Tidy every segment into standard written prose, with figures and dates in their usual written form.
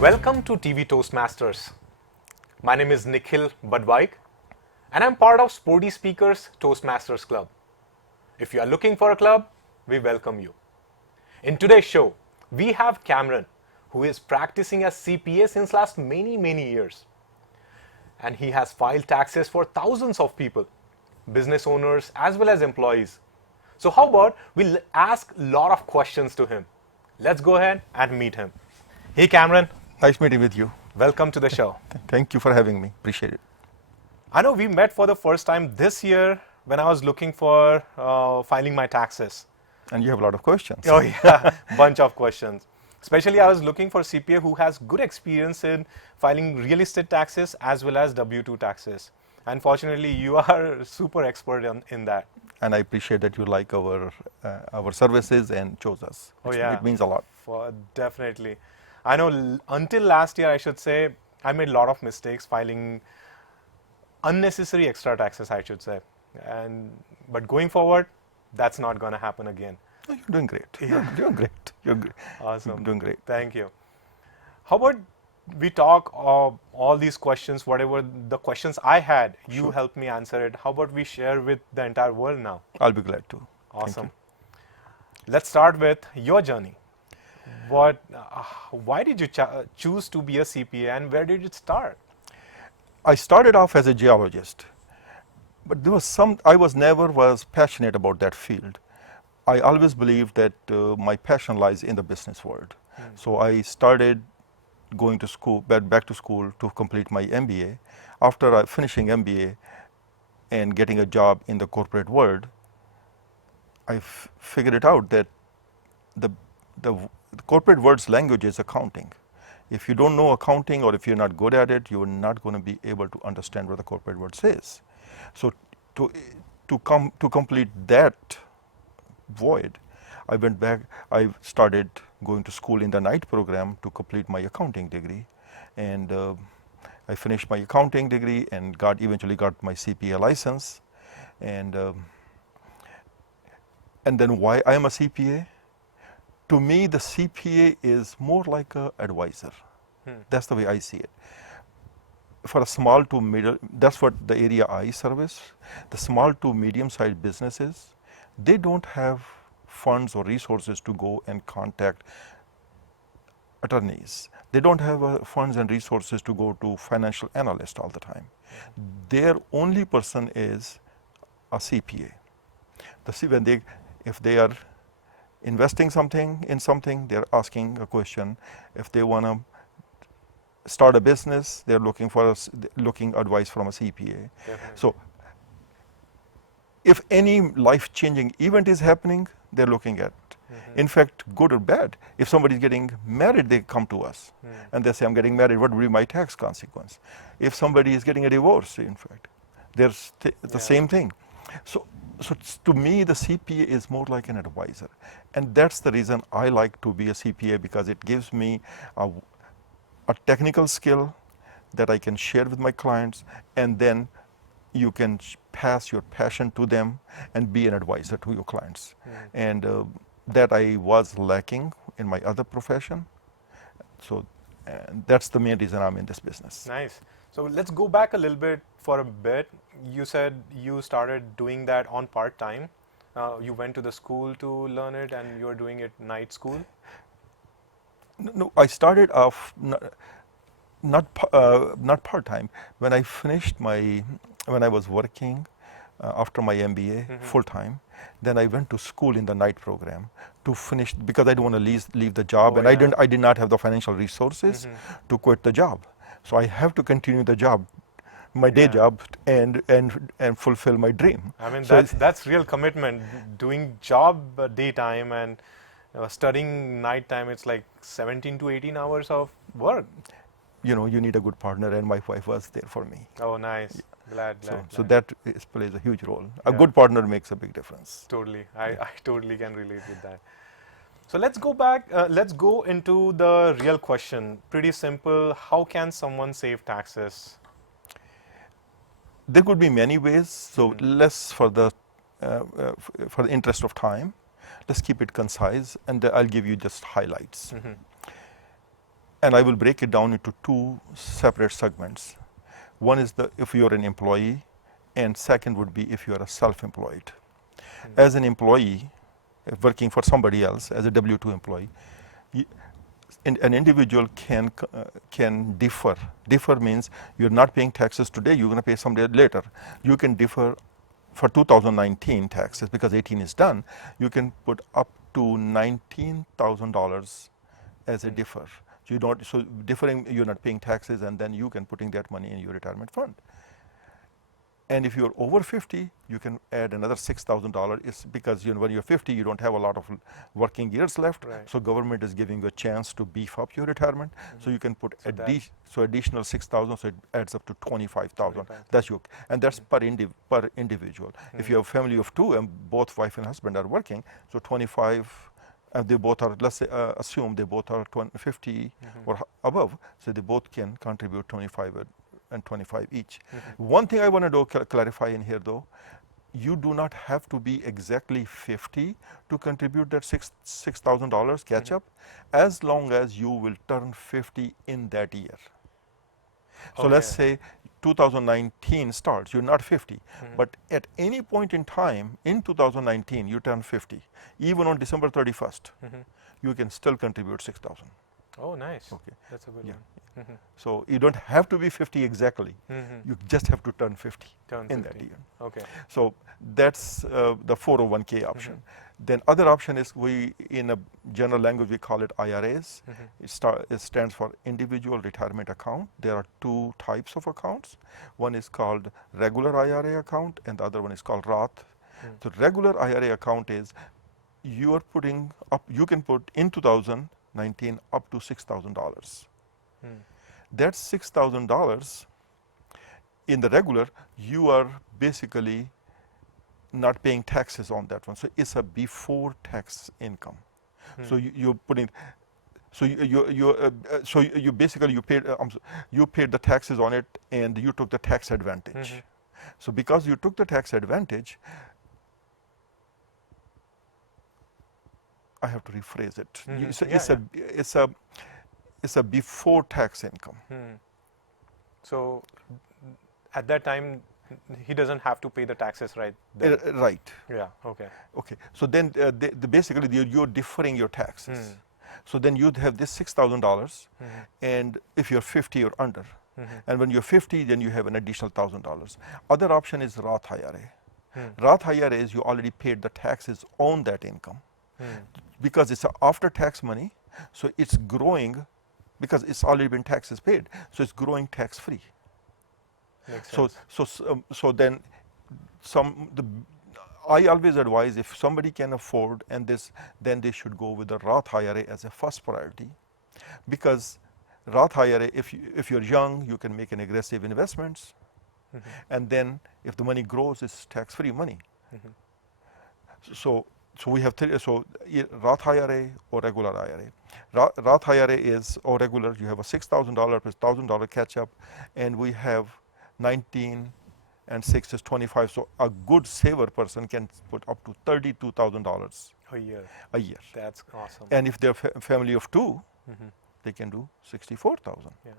Welcome to TV Toastmasters. My name is Nikhil Badwaik and I'm part of Sporty Speakers Toastmasters Club. If you are looking for a club, we welcome you. In today's show, we have Cameron, who is practicing as CPA since last many years. And he has filed taxes for thousands of people, business owners as well as employees. So how about we'll ask a lot of questions to him. Let's go ahead and meet him. Hey Cameron. Nice meeting with you. Welcome to the show. Thank you for having me. Appreciate it. I know we met for the first time this year when I was looking for filing my taxes. And you have a lot of questions. Oh yeah, bunch of questions. Especially I was looking for CPA who has good experience in filing real estate taxes as well as W-2 taxes. Unfortunately, you are super expert in that. And I appreciate that you like our services and chose us. Oh yeah. It means a lot. Definitely. I know until last year, I should say, I made a lot of mistakes filing unnecessary extra taxes, I should say. But going forward, that's not going to happen again. Oh, you're doing great. Yeah. You're doing great. You're great. Awesome. You're doing great. Thank you. How about we talk all these questions, whatever the questions I had, you Sure. help me answer it. How about we share with the entire world now? I'll be glad to. Awesome. Let's start with your journey. Why did you choose to be a CPA and where did it start? I started off as a geologist, but there was I never was passionate about that field. I always believed that my passion lies in the business world. So I started going to school, back to school to complete my MBA. After finishing MBA and getting a job in the corporate world, I figured it out that the corporate world's language is accounting. If you don't know accounting or if you're not good at it, you're not going to be able to understand what the corporate world says. So to complete that void, I went back, I started going to school in the night program to complete my accounting degree. And I finished my accounting degree and eventually got my CPA license. And then why I am a CPA? To me, the CPA is more like an advisor. That's the way I see it. For a small to middle, that's what the area I service. The small to medium-sized businesses, they don't have funds or resources to go and contact attorneys. They don't have funds and resources to go to financial analysts all the time. Their only person is a CPA. If they are investing in something, they're asking a question. If they want to start a business, they're looking advice from a CPA. So if any life-changing event is happening, they're looking at. In fact, good or bad, if somebody is getting married, they come to us and they say, I'm getting married, what will be my tax consequence? If somebody is getting a divorce, in fact, there's the same thing. So to me, the CPA is more like an advisor. And that's the reason I like to be a CPA, because it gives me a technical skill that I can share with my clients, and then you can pass your passion to them and be an advisor to your clients. And that I was lacking in my other profession. So that's the main reason I'm in this business. Nice. So let's go back a little bit for a bit. You said you started doing that on part-time. You went to the school to learn it and you're doing it night school? No, I started off not part-time. When I finished when I was working after my MBA full-time, then I went to school in the night program to finish, because I don't want to leave the job, and I did not have the financial resources to quit the job. So I have to continue the job, my day job, and fulfill my dream. I mean, so that's real commitment. Doing job daytime and studying nighttime, it's like 17 to 18 hours of work. You know, you need a good partner, and my wife was there for me. Oh, nice. Yeah. Glad. So that plays a huge role. A good partner makes a big difference. Totally. I totally can relate with that. So let's go back. Let's go into the real question. Pretty simple. How can someone save taxes? There could be many ways. So less for the interest of time, let's keep it concise, and I'll give you just highlights. And I will break it down into two separate segments. One is if you're an employee, and second would be if you are a self-employed. As an employee, working for somebody else, as a W-2 employee, an individual can defer. Defer means you're not paying taxes today, you're going to pay someday later. You can defer for 2019 taxes because 18 is done. You can put up to $19,000 as a defer. So deferring, you're not paying taxes, and then you can putting that money in your retirement fund. And if you're over 50, you can add another $6,000. It's because when you're 50, you don't have a lot of working years left. Right. So government is giving you a chance to beef up your retirement. So you can put additional 6,000, so it adds up to 25,000. That's and that's per individual. If you have a family of two and both wife and husband are working, so 25. They both are, let's say, assume they both are 50 or above, so they both can contribute 25 and 25 each. One thing I want to clarify in here, though, you do not have to be exactly 50 to contribute that $6,000 catch up, as long as you will turn 50 in that year. So let's say 2019 starts, you're not 50, but at any point in time in 2019, you turn 50, even on December 31st, you can still contribute 6,000. Oh, nice. Okay. That's a good one. So you don't have to be 50 exactly. You just have to turn 50 in that year. Okay. So that's the 401k option. Then other option is, in a general language, we call it IRAs. It stands for Individual Retirement Account. There are two types of accounts. One is called regular IRA account, and the other one is called Roth. The regular IRA account is you are putting up, you can put in 2019 up to $6,000. That $6,000 in the regular, you are basically not paying taxes on that one. So it's a before tax income. So you're putting, so you basically you paid the taxes on it, and you took the tax advantage. So because you took the tax advantage, I have to rephrase it. It's a before tax income. So at that time, he doesn't have to pay the taxes, right? Right. Yeah. Okay. Okay. So then basically you're deferring your taxes. So then you'd have this $6,000, and if you're 50 or under, and when you're 50, then you have an additional $1,000. Other option is Roth IRA. Roth IRA is you already paid the taxes on that income. Because it's after tax money, so it's growing because it's already been taxes paid, so it's growing tax free. Makes sense. So then I always advise, if somebody can afford then they should go with the Roth IRA as a first priority, because Roth IRA, if you're young, you can make an aggressive investments, and then if the money grows, it's tax free money. So we have Roth IRA or regular IRA. Roth IRA is, or regular, you have a $6,000 plus $1,000 catch up, and we have 19 and 6 is 25. So a good saver person can put up to $32,000 a year. That's awesome. And if they're a family of two, they can do 64,000. Yeah.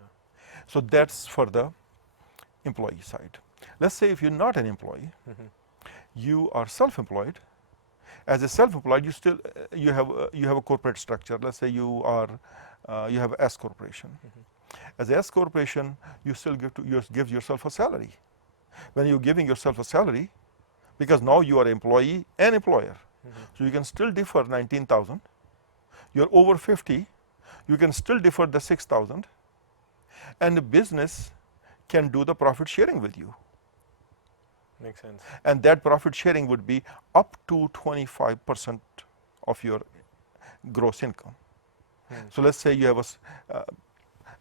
So that's for the employee side. Let's say if you're not an employee, you are self-employed. As a self-employed, you have a corporate structure. Let's say you have S corporation. As a S corporation, you still give yourself a salary. When you're giving yourself a salary, because now you are employee and employer, so you can still defer 19,000. You're over 50, you can still defer the 6,000, and the business can do the profit sharing with you. Makes sense. And that profit sharing would be up to 25% of your gross income. So let's say you have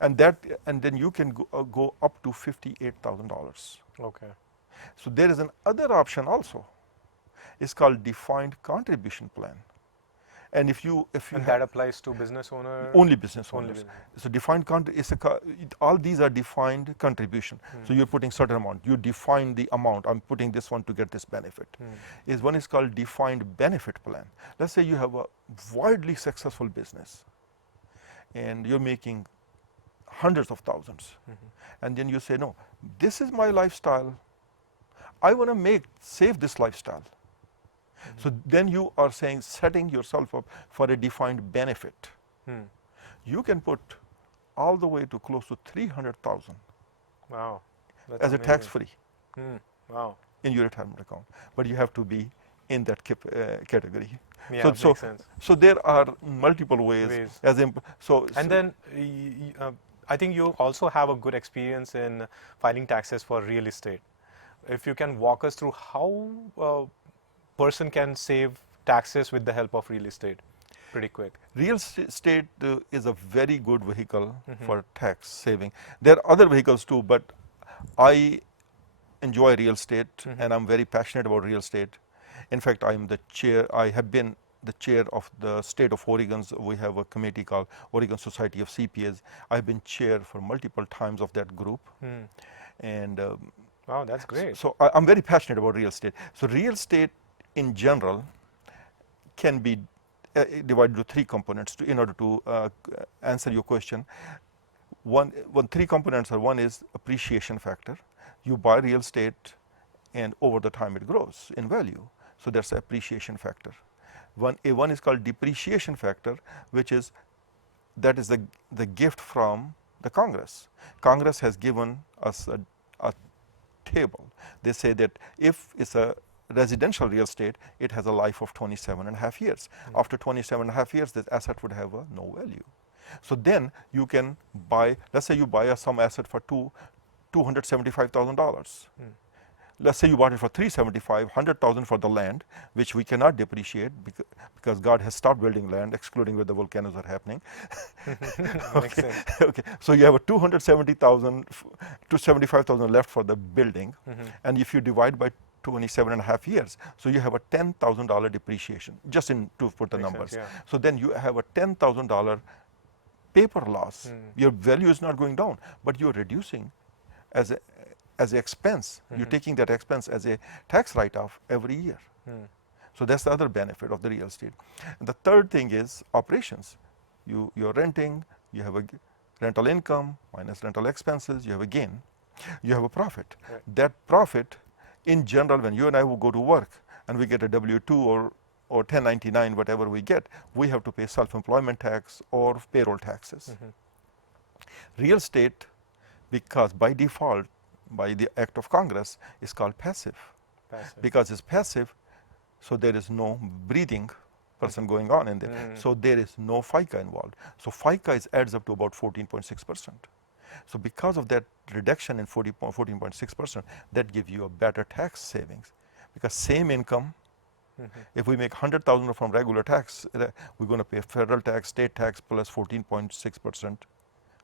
and then you can go up to $58,000. Okay. So there is another option also. It's called defined contribution plan. And that applies to business owner? Only business owners. Only business. So defined all these are defined contribution. So you're putting certain amount. You define the amount. I'm putting this one to get this benefit. One is called defined benefit plan. Let's say you have a widely successful business, and you're making hundreds of thousands. And then you say, no, this is my lifestyle. I want to save this lifestyle. So then you are saying, setting yourself up for a defined benefit. You can put all the way to close to 300,000 Wow. That's as a amazing. tax-free Wow. in your retirement account. But you have to be in that category. Yeah, so, makes sense. so there are multiple ways. And then I think you also have a good experience in filing taxes for real estate. If you can walk us through how a person can save taxes with the help of real estate, pretty quick. Real estate is a very good vehicle for tax saving. There are other vehicles too, but I enjoy real estate and I'm very passionate about real estate. In fact, I have been the chair of the state of Oregon's. We have a committee called Oregon Society of CPAs. I've been chair for multiple times of that group. And wow, that's great. So I'm very passionate about real estate. So real estate in general can be divided into three components in order to answer your question. Three components are: one is appreciation factor. You buy real estate and over the time it grows in value. So that's the appreciation factor. One is called depreciation factor, which is the gift from the Congress. Congress has given us a table. They say that if it's a residential real estate, it has a life of 27.5 years. After 27.5 years, this asset would have no value. So then you can buy, let's say you buy some asset for $275,000. Let's say you bought it for $375,000, $100,000 for the land, which we cannot depreciate because God has stopped building land, excluding where the volcanoes are happening. Okay. Okay. So you have a $270,000 to $75,000 left for the building, and if you divide by 27.5 years, so you have a $10,000 depreciation, just to put the numbers. Sense, yeah. So then you have a $10,000 paper loss. Your value is not going down, but you're reducing as an expense. You're taking that expense as a tax write-off every year. So that's the other benefit of the real estate. And the third thing is operations. You're renting, you have a rental income minus rental expenses, you have a gain, you have a profit. Right. That profit, in general, when you and I will go to work and we get a W-2 or 1099, whatever we get, we have to pay self-employment tax or payroll taxes. Real estate, because by default, by the act of Congress, is called passive. Because it's passive, so there is no breathing person going on in there. So there is no FICA involved. So FICA adds up to about 14.6%. So because of that reduction in 14.6%, that gives you a better tax savings. Because same income, if we make $100,000 from regular tax, we're going to pay federal tax, state tax plus 14.6%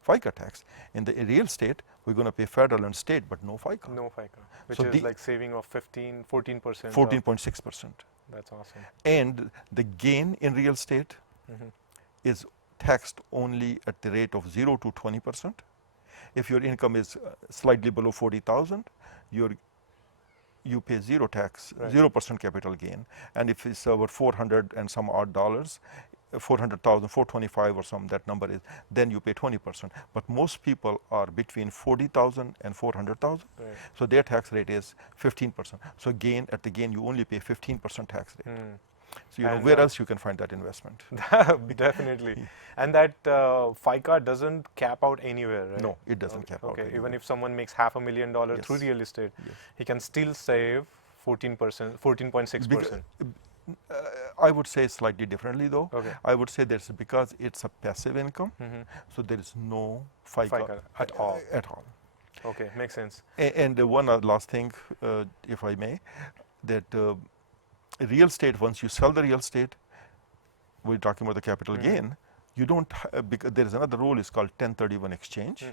FICA tax. In the real estate, we're going to pay federal and state, but no FICA. No FICA, which So is like saving of 14%. 14.6%. That's awesome. And the gain in real estate is taxed only at the rate of 0 to 20%. If your income is slightly below 40,000, you pay zero tax, 0% capital gain. And if it's over 400 and some odd dollars, 400,000, 425 or some that number is, then you pay 20%. But most people are between 40,000 and 400,000. So their tax rate is 15%. So at the gain, you only pay 15% tax rate. So where else you can find that investment? Definitely. And that FICA doesn't cap out anywhere, right? No, it doesn't cap out. Okay, even if someone makes $500,000 through real estate, he can still save 14.6%. I would say slightly differently though. Okay. I would say that's because it's a passive income, so there is no FICA at all. Okay, makes sense. And one last thing, if I may, that real estate, once you sell the real estate, we're talking about the capital gain, you don't, because there is another rule, it's called 1031 exchange.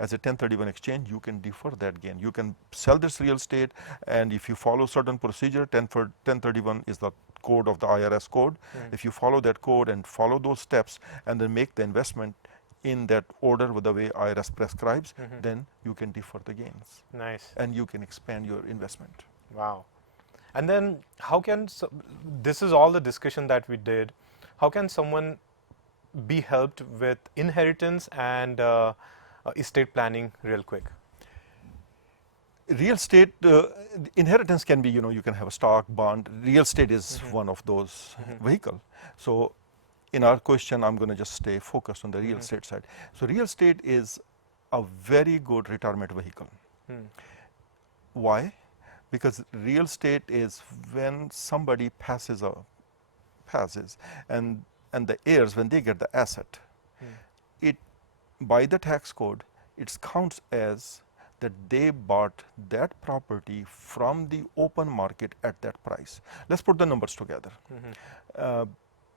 As a 1031 exchange, you can defer that gain. You can sell this real estate, and if you follow certain procedure, 1031 is the code of the IRS code. If you follow that code and follow those steps and then make the investment in that order with the way IRS prescribes, then you can defer the gains. Nice. And you can expand your investment. Wow. And then how can, this is all the discussion that we did, how can someone be helped with inheritance and estate planning real quick? Real estate, inheritance can be, you can have a stock, bond. Real estate is one of those vehicle. So in our question, I'm going to just stay focused on the real estate side. So real estate is a very good retirement vehicle. Why? Because real estate is when somebody passes and the heirs, when they get the asset, it by the tax code, it counts as that they bought that property from the open market at that price. Let's put the numbers together.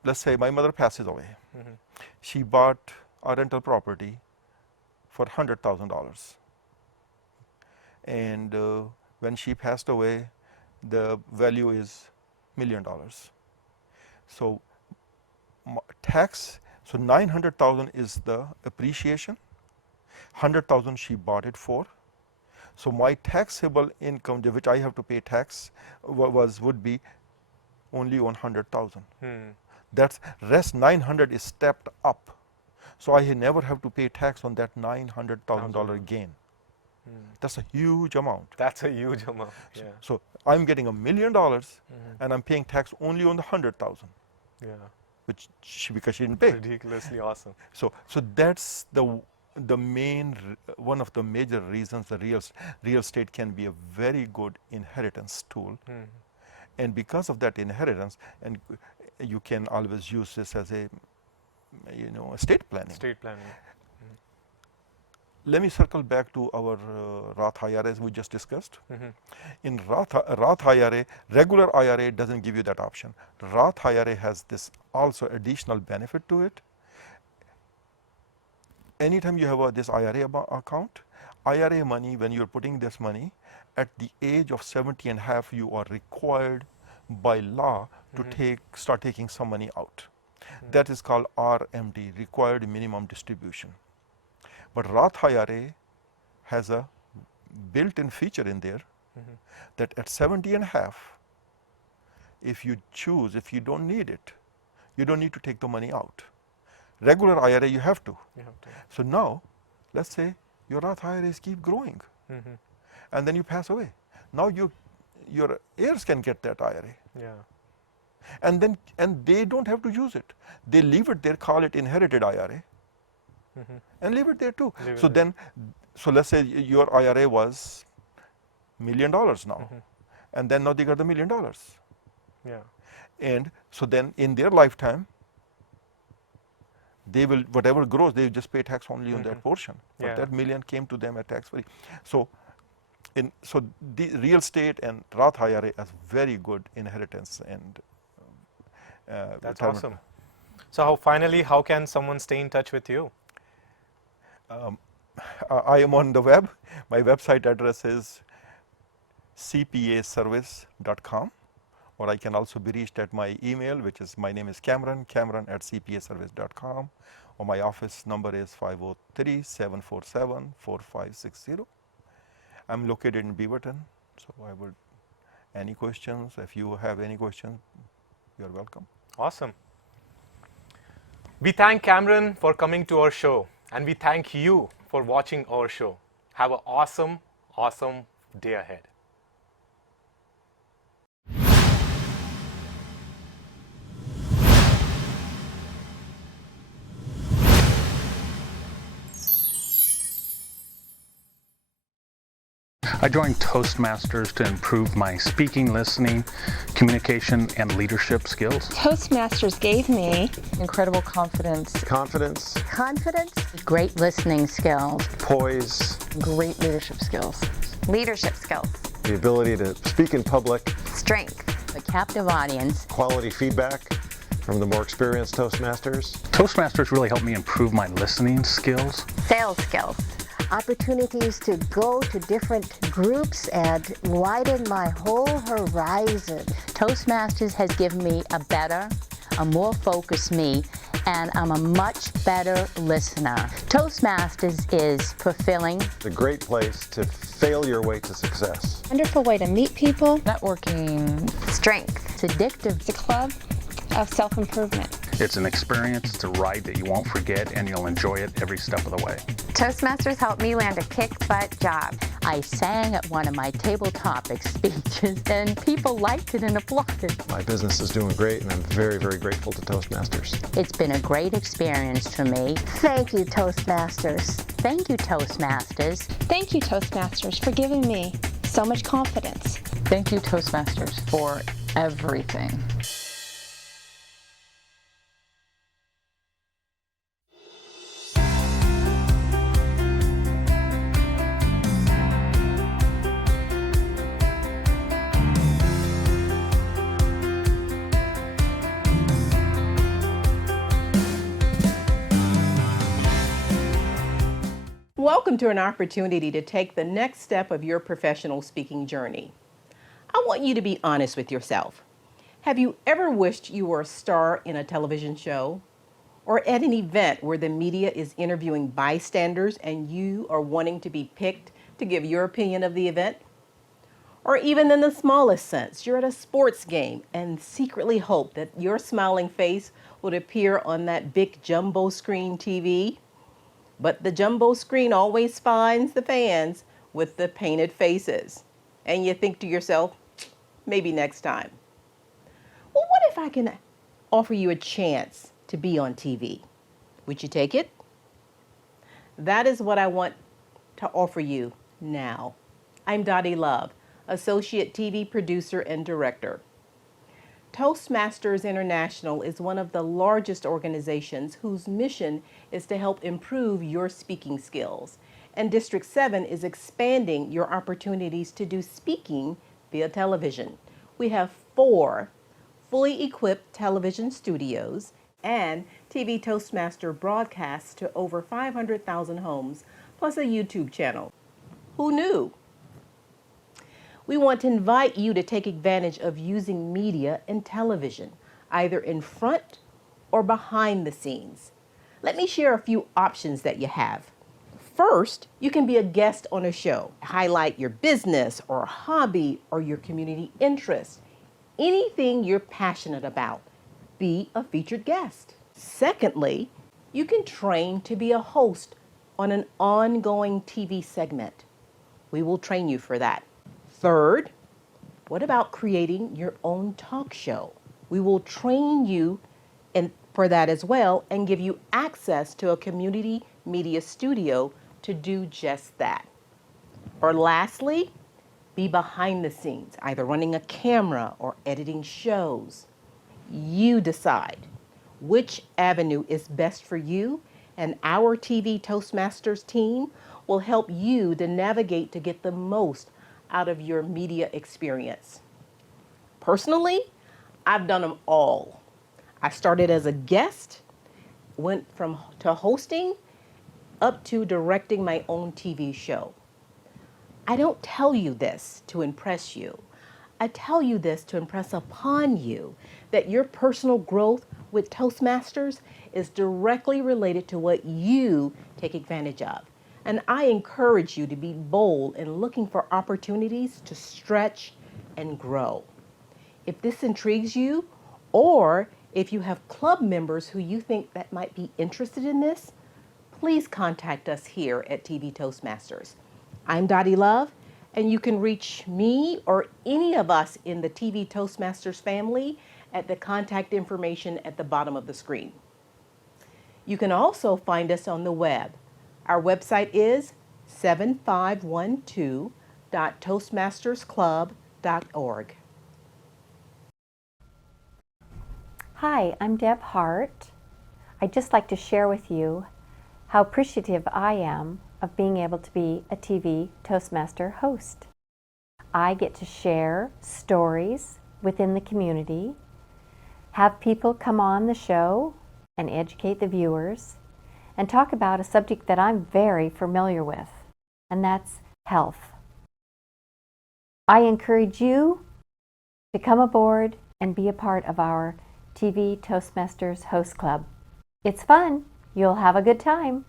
Let's say my mother passes away. She bought a rental property for $100,000. And when she passed away, the value is $1 million. So tax, so 900,000 is the appreciation. 100,000 she bought it for. So my taxable income, which I have to pay tax, would be only 100,000. That's rest 900 is stepped up. So I never have to pay tax on that $900,000 gain. That's a huge amount. That's a huge amount. Yeah. So I'm getting $1 million, and I'm paying tax only on the 100,000. Yeah. Which because she didn't pay. Ridiculously awesome. So that's the main one of the major reasons the real estate can be a very good inheritance tool. And because of that inheritance, and you can always use this as a estate planning. Estate planning. Let me circle back to our Roth IRAs we just discussed. In Roth IRA, regular IRA doesn't give you that option. Roth IRA has this also additional benefit to it. Anytime you have this IRA account, IRA money, when you're putting this money, at the age of 70 and a half, you are required by law to start taking some money out. That is called RMD, required minimum distribution. But Roth IRA has a built-in feature in there that at 70 and a half, if you choose, if you don't need it, you don't need to take the money out. Regular IRA, you have to. So now, let's say your Roth IRAs keep growing, and then you pass away. Now your heirs can get that IRA. And they don't have to use it. They leave it there, call it inherited IRA, and leave it there too. So let's say your IRA was $1 million now, and then now they got the $1 million. And so then in their lifetime, they will, whatever grows, they just pay tax only on that portion. But that $1 million came to them at tax free. So the real estate and Roth IRA has very good inheritance and that's awesome. So finally, how can someone stay in touch with you? I am on the web. My website address is cpaservice.com, or I can also be reached at my email, which is, my name is Cameron @cpaservice.com, or my office number is 503-747-4560. I'm located in Beaverton, so any questions, if you have any questions, you're welcome. Awesome. We thank Cameron for coming to our show, and we thank you for watching our show. Have an awesome, awesome day ahead. I joined Toastmasters to improve my speaking, listening, communication, and leadership skills. Toastmasters gave me incredible confidence. Confidence. Confidence. Great listening skills. Poise. Great leadership skills. Leadership skills. The ability to speak in public. Strength. A captive audience. Quality feedback from the more experienced Toastmasters. Toastmasters really helped me improve my listening skills. Sales skills. Opportunities to go to different groups and widen my whole horizon. Toastmasters has given me a more focused me, and I'm a much better listener. Toastmasters is fulfilling. It's a great place to fail your way to success. Wonderful way to meet people. Networking. Strength. It's addictive. It's a club of self-improvement. It's an experience, it's a ride that you won't forget, and you'll enjoy it every step of the way. Toastmasters helped me land a kick-butt job. I sang at one of my table topic speeches, and people liked it and applauded. My business is doing great, and I'm very, very grateful to Toastmasters. It's been a great experience for me. Thank you, Toastmasters. Thank you, Toastmasters. Thank you, Toastmasters, for giving me so much confidence. Thank you, Toastmasters, for everything. Welcome to an opportunity to take the next step of your professional speaking journey. I want you to be honest with yourself. Have you ever wished you were a star in a television show or at an event where the media is interviewing bystanders and you are wanting to be picked to give your opinion of the event? Or even in the smallest sense, you're at a sports game and secretly hope that your smiling face would appear on that big jumbo screen TV? But the jumbo screen always finds the fans with the painted faces. And you think to yourself, maybe next time. Well, what if I can offer you a chance to be on TV? Would you take it? That is what I want to offer you now. I'm Dottie Love, Associate TV Producer and Director. Toastmasters International is one of the largest organizations whose mission is to help improve your speaking skills. And District 7 is expanding your opportunities to do speaking via television. We have 4 fully equipped television studios and TV Toastmaster broadcasts to over 500,000 homes, plus a YouTube channel. Who knew? We want to invite you to take advantage of using media and television, either in front or behind the scenes. Let me share a few options that you have. First, you can be a guest on a show. Highlight your business or hobby or your community interest. Anything you're passionate about. Be a featured guest. Secondly, you can train to be a host on an ongoing TV segment. We will train you for that. Third, what about creating your own talk show? We will train you for that as well and give you access to a community media studio to do just that. Or lastly, be behind the scenes, either running a camera or editing shows. You decide which avenue is best for you, and our TV Toastmasters team will help you to navigate to get the most out of your media experience. Personally, I've done them all. I started as a guest, went to hosting, up to directing my own TV show. I don't tell you this to impress you. I tell you this to impress upon you that your personal growth with Toastmasters is directly related to what you take advantage of. And I encourage you to be bold in looking for opportunities to stretch and grow. If this intrigues you, or if you have club members who you think that might be interested in this, please contact us here at TV Toastmasters. I'm Dottie Love, and you can reach me or any of us in the TV Toastmasters family at the contact information at the bottom of the screen. You can also find us on the web. Our website is 7512.toastmastersclub.org. Hi, I'm Deb Hart. I'd just like to share with you how appreciative I am of being able to be a TV Toastmaster host. I get to share stories within the community, have people come on the show and educate the viewers, and talk about a subject that I'm very familiar with, and that's health. I encourage you to come aboard and be a part of our TV Toastmasters Host Club. It's fun. You'll have a good time.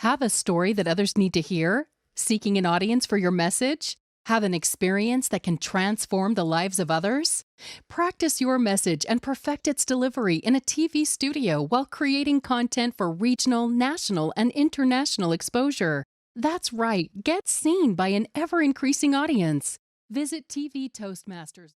Have a story that others need to hear? Seeking an audience for your message? Have an experience that can transform the lives of others? Practice your message and perfect its delivery in a TV studio while creating content for regional, national, and international exposure. That's right, get seen by an ever-increasing audience. Visit TV Toastmasters.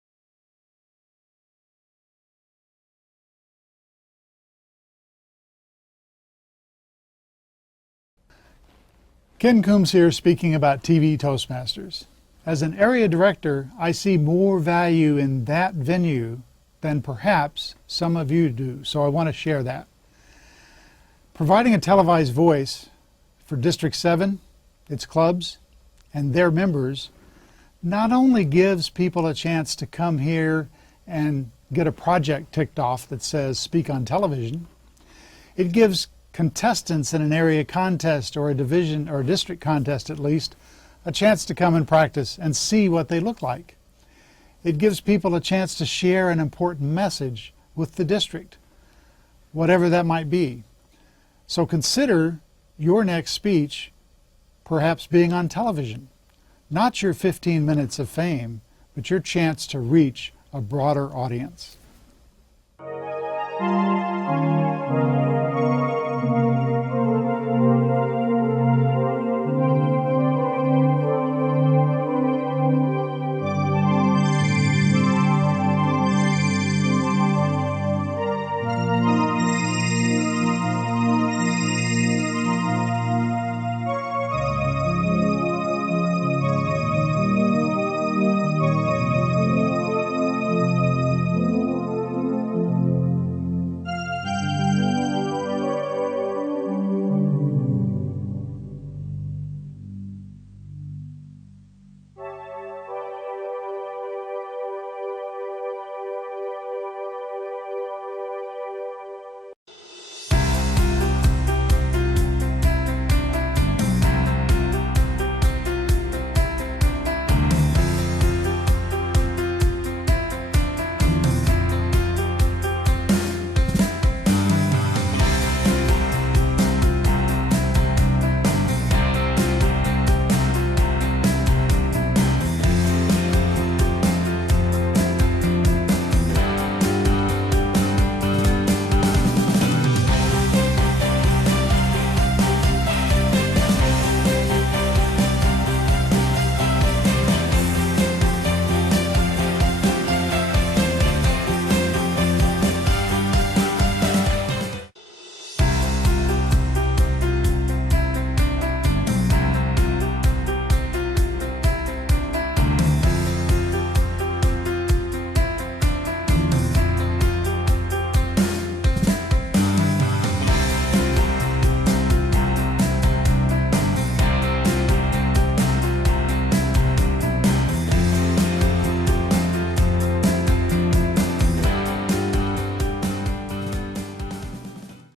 Ken Coombs here, speaking about TV Toastmasters. As an area director, I see more value in that venue than perhaps some of you do, so I want to share that. Providing a televised voice for District 7, its clubs, and their members not only gives people a chance to come here and get a project ticked off that says speak on television, it gives contestants in an area contest or a division or a district contest at least a chance to come and practice and see what they look like. It gives people a chance to share an important message with the district, whatever that might be. So consider your next speech perhaps being on television. Not your 15 minutes of fame, but your chance to reach a broader audience.